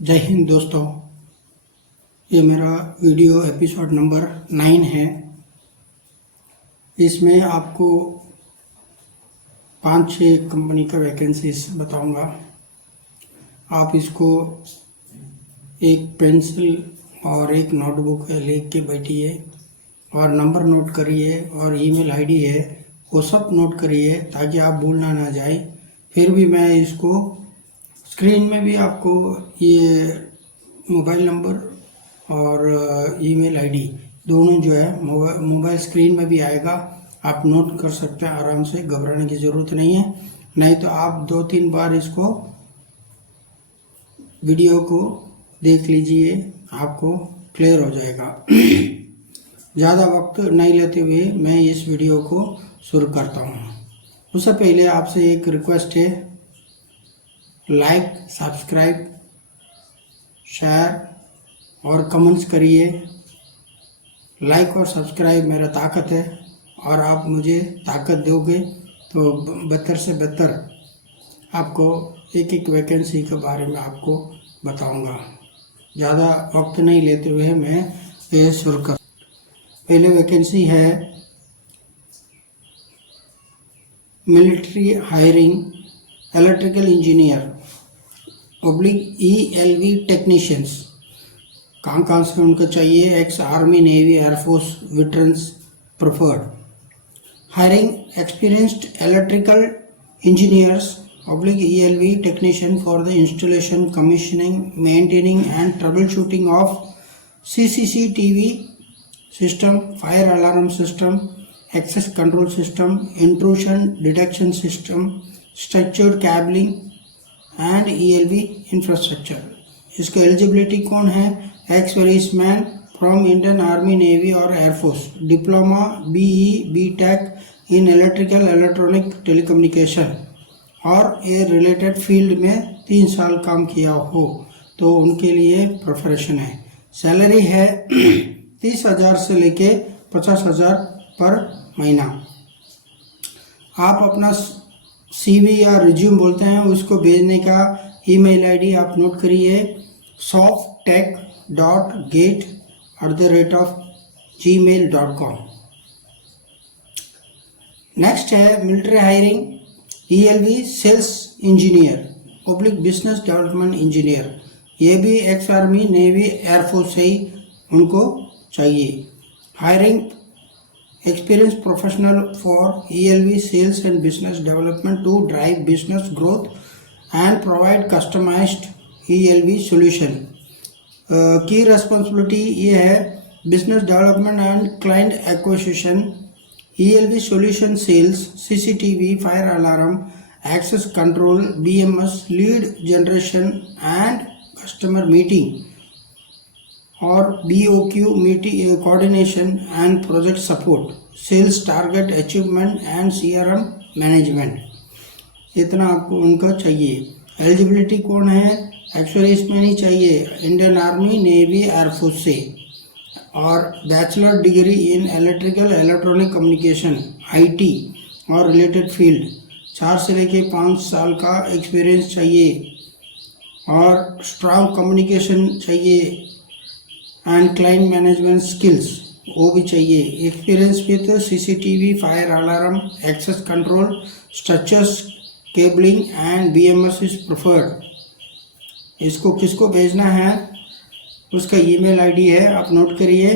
जय हिंद दोस्तों, ये मेरा वीडियो एपिसोड नंबर 9 है। इसमें आपको 5-6 कंपनी का वैकेंसीज बताऊंगा। आप इसको एक पेंसिल और एक नोटबुक लिख के बैठिए और नंबर नोट करिए और ईमेल आईडी है वो सब नोट करिए ताकि आप भूलना ना जाए। फिर भी मैं इसको स्क्रीन में भी आपको ये मोबाइल नंबर और ईमेल आईडी दोनों जो है मोबाइल स्क्रीन में भी आएगा। आप नोट कर सकते हैं आराम से, घबराने की ज़रूरत नहीं है। नहीं तो आप 2-3 बार इसको वीडियो को देख लीजिए, आपको क्लियर हो जाएगा। ज़्यादा वक्त नहीं लेते हुए मैं इस वीडियो को शुरू करता हूँ। उससे पहले आपसे एक रिक्वेस्ट है, लाइक, सब्सक्राइब, शेयर और कमेंट्स करिए। लाइक और सब्सक्राइब मेरा ताकत है और आप मुझे ताकत दोगे तो बेहतर से बेहतर आपको एक वैकेंसी के बारे में आपको बताऊंगा। ज़्यादा वक्त नहीं लेते हुए मैं ये शुरू कर। पहले वैकेंसी है military hiring electrical engineer ELV technicians. कहाँ से उनको चाहिए? Ex army, navy, air force, veterans preferred. Hiring experienced electrical engineers ELV technician for the installation, commissioning, maintaining and troubleshooting of CCTV system, fire alarm system, access control system, intrusion detection system, structured cabling and ELV infrastructure। इसका eligibility कौन है? Ex serviceman from Indian army, navy और air force, diploma, BE, BTech in electrical, electronic, telecommunication और ये related field में 3 साल काम किया हो तो उनके लिए प्रेफरेशन है। सैलरी है 30,000 से लेके 50,000 पर महीना। आप अपना CV या रिज्यूम बोलते हैं उसको भेजने का ईमेल आईडी आप नोट करिए, softech.gate@gmail.com। नेक्स्ट है military hiring ELV sales engineer business development engineer. ये भी एक्स आर्मी, नेवी, एयरफोर्स से ही उनको चाहिए। Hiring experience professional for ELV sales and business development to drive business growth and provide customized ELV solution। की responsibility ये है business development and client acquisition, ELV solution sales, CCTV, fire alarm, access control, BMS, lead generation and customer meeting और BOQ meeting coordination and project support, sales target achievement and CRM management। इतना आपको उनका चाहिए। Eligibility कौन है? Actually में नहीं चाहिए, इंडियन आर्मी, नेवी, एयरफोर्स से और bachelor degree in electrical, electronic communication, IT और रिलेटेड फील्ड। 4 से लेके 5 साल का एक्सपीरियंस चाहिए और स्ट्रॉन्ग कम्युनिकेशन चाहिए एंड क्लाइंट मैनेजमेंट स्किल्स वो भी चाहिए। Experience with CCTV, fire alarm, access control, structures, cabling and BMS is preferred. इसको किसको भेजना है? उसका ईमेल आईडी है, आप नोट करिए,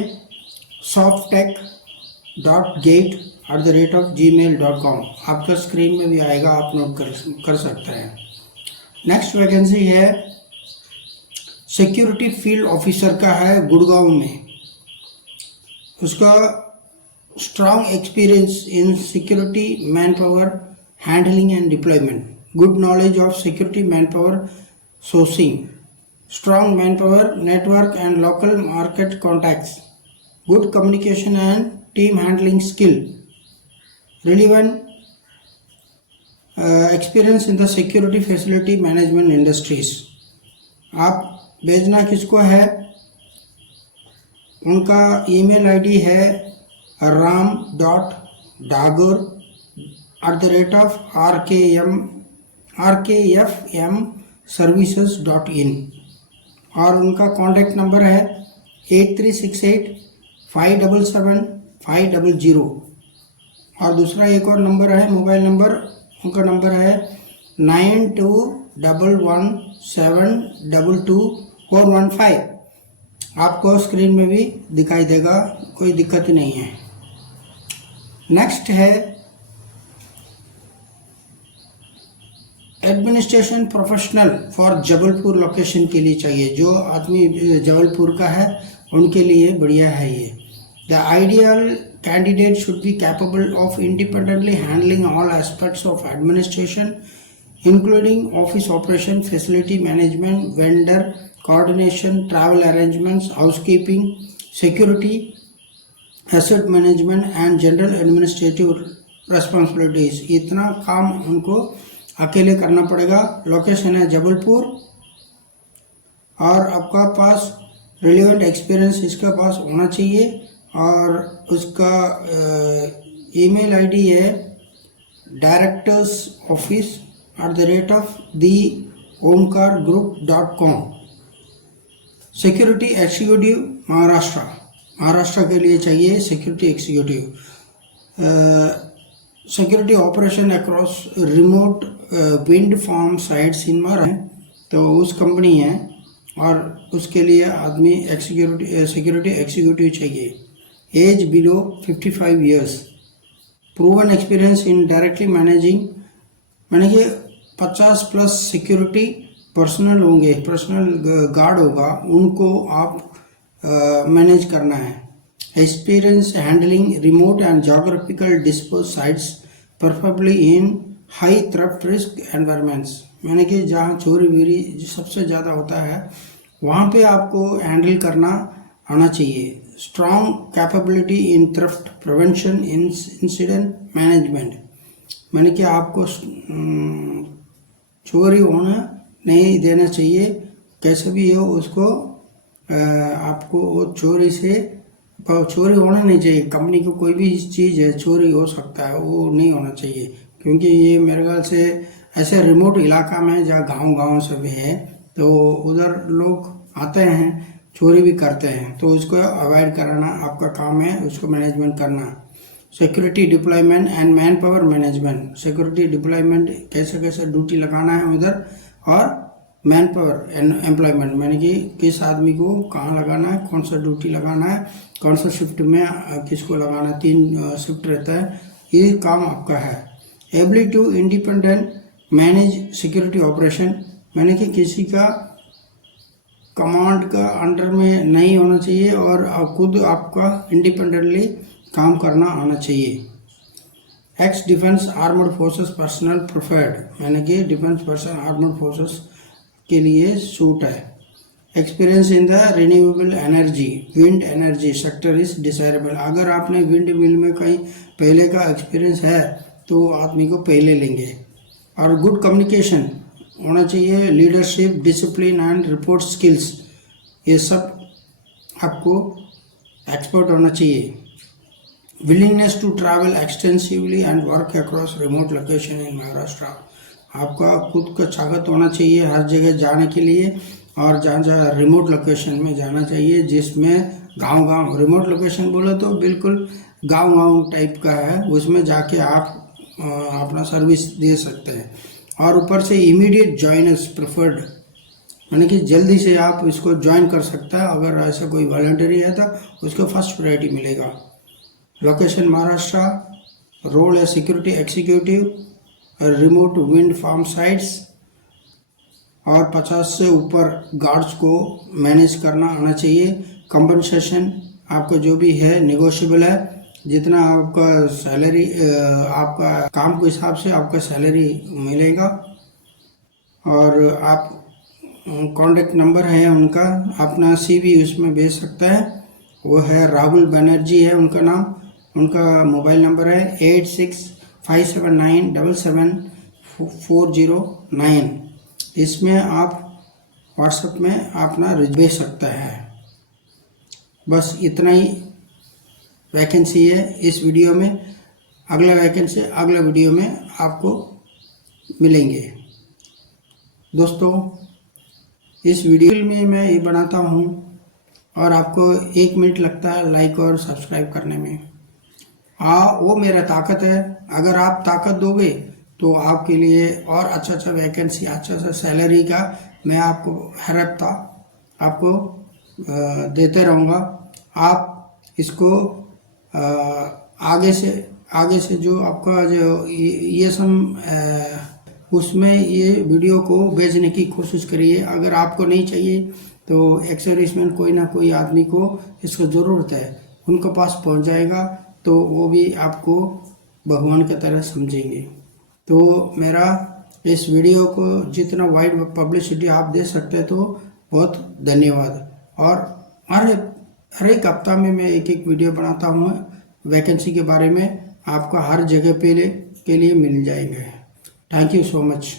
softech.gate@gmail.com। आपका स्क्रीन में भी आएगा, आप नोट कर सकते हैं। नेक्स्ट वैकेंसी है सिक्योरिटी फील्ड ऑफिसर का है, गुड़गांव में। उसका strong experience in security man power handling and deployment, good knowledge of security man power sourcing, strong manpower network and local market contacts, good communication and team handling skill, relevant experience in the security facility management industries। आप भेजना किसको है? उनका email ID है ram.dagur@rkfmservices.in। और उनका contact number है 8368577500। और दूसरा एक और नंबर है, मोबाइल नंबर, उनका नंबर है 9211722415। आपको स्क्रीन में भी दिखाई देगा, कोई दिक्कत ही नहीं है। नेक्स्ट है administration professional for Jabalpur location के लिए चाहिए। जो आदमी जबलपुर का है उनके लिए बढ़िया है ये। The ideal candidate should be capable of independently handling all aspects of administration including office operation, facility management, vendor coordination, travel arrangements, housekeeping, security, asset management and general administrative responsibilities. इतना काम उनको अकेले करना पड़ेगा। लोकेशन है जबलपुर और आपका पास relevant experience इसके पास होना चाहिए। और उसका ईमेल आईडी है directorsoffice@theomkargroup.com। सिक्योरिटी एग्जीक्यूटिव महाराष्ट्र के लिए चाहिए security executive. Security operation across remote wind farm sites in Maharashtra, तो उस कंपनी है और उसके लिए आदमी सिक्योरिटी एग्जीक्यूटिव चाहिए। Age below 55 years, proven experience in directly managing, मैंने कि 50 प्लस सिक्योरिटी पर्सनल होंगे, पर्सनल गार्ड होगा, उनको आप मैनेज करना है। Experience handling remote and geographical dispersed sites preferably in high theft risk environments, मैंने कि जहाँ चोरी वीरी सबसे ज़्यादा होता है वहाँ पे आपको हैंडल करना आना चाहिए। स्ट्रॉन्ग कैपेबिलिटी इन थ्रेफ्ट प्रिवेंशन इंसिडेंट मैनेजमेंट, मैंने कि आपको चोरी होना नहीं देना चाहिए, कैसे भी हो उसको आपको वो चोरी होना नहीं चाहिए। कंपनी को कोई भी चीज़ है चोरी हो सकता है, वो नहीं होना चाहिए, क्योंकि ये मेरे ख्याल से ऐसे रिमोट इलाका में जहाँ गांव से भी है तो उधर लोग आते हैं चोरी भी करते हैं, तो उसको अवॉइड कराना आपका काम है, उसको मैनेजमेंट करना। Security deployment and man power management, security deployment कैसे ड्यूटी लगाना है उधर, और मैन पावर एम्प्लॉयमेंट, मैंने कि किस आदमी को कहाँ लगाना है, कौन सा ड्यूटी लगाना है, कौन सा शिफ्ट में किसको लगाना है, 3 शिफ्ट रहता है, ये काम आपका है। Ability to independent manage security operation, मैंने कि किसी का कमांड का अंडर में नहीं होना चाहिए और खुद आपका इंडिपेंडेंटली काम करना आना चाहिए। X defence armoured forces personal preferred, मैंने कि डिफेंस पर्सन आर्मर्ड फोर्सेस के लिए सूट है। Experience in the renewable energy wind energy sector is desirable, अगर आपने विंड मिल में कहीं पहले का एक्सपीरियंस है तो आदमी को पहले लेंगे। और गुड कम्युनिकेशन होना चाहिए, leadership, discipline and report skills, ये सब आपको एक्सपर्ट होना चाहिए। Willingness to travel extensively and work across remote location in Maharashtra, आपका खुद का ताकत होना चाहिए हर जगह जाने के लिए, और जहाँ रिमोट लोकेशन में जाना चाहिए जिसमें गांव रिमोट लोकेशन बोले तो बिल्कुल गांव टाइप का है, उसमें जाके आप अपना सर्विस दे सकते हैं। और ऊपर से इमीडिएट ज्वाइनर्स प्रेफर्ड, यानी कि जल्दी से आप इसको ज्वाइन कर सकता है, अगर ऐसा कोई वॉलंटरी है तो उसको फर्स्ट प्रायोरिटी मिलेगा। लोकेशन महाराष्ट्र, रोल है security executive, remote wind farm sites, और 50 से ऊपर गार्ड्स को मैनेज करना आना चाहिए। कंपनसेशन आपका जो भी है नेगोशिएबल है, जितना आपका सैलरी आपका काम के हिसाब से आपका सैलरी मिलेगा। और आप कॉन्टैक्ट नंबर है उनका, अपना CV उसमें भेज सकता है, वो है राहुल बनर्जी है उनका नाम, उनका मोबाइल नंबर है 8657977409, इसमें आप व्हाट्सएप में अपना भेज सकता है। बस इतना ही वैकेंसी है इस वीडियो में, अगला वैकेंसी अगला वीडियो में आपको मिलेंगे। दोस्तों इस वीडियो में मैं ये बनाता हूँ और आपको 1 मिनट लगता है लाइक और सब्सक्राइब करने में। हाँ, वो मेरा ताकत है। अगर आप ताकत दोगे तो आपके लिए और अच्छा वैकेंसी, अच्छा सैलरी का मैं आपको हर हफ्ता आपको देते रहूँगा। आप इसको आगे से जो आपका जो ये सब उसमें ये वीडियो को भेजने की कोशिश करिए। अगर आपको नहीं चाहिए तो एक्स-सर्विसमैन कोई ना कोई आदमी को इसको ज़रूरत है, उनके पास पहुंच जाएगा तो वो भी आपको भगवान की तरह समझेंगे। तो मेरा इस वीडियो को जितना वाइड पब्लिसिटी आप दे सकते हैं तो बहुत धन्यवाद। और हर एक हफ्ता में मैं एक वीडियो बनाता हूँ वैकेंसी के बारे में, आपका हर जगह पे के लिए मिल जाएंगे। Thank you so much.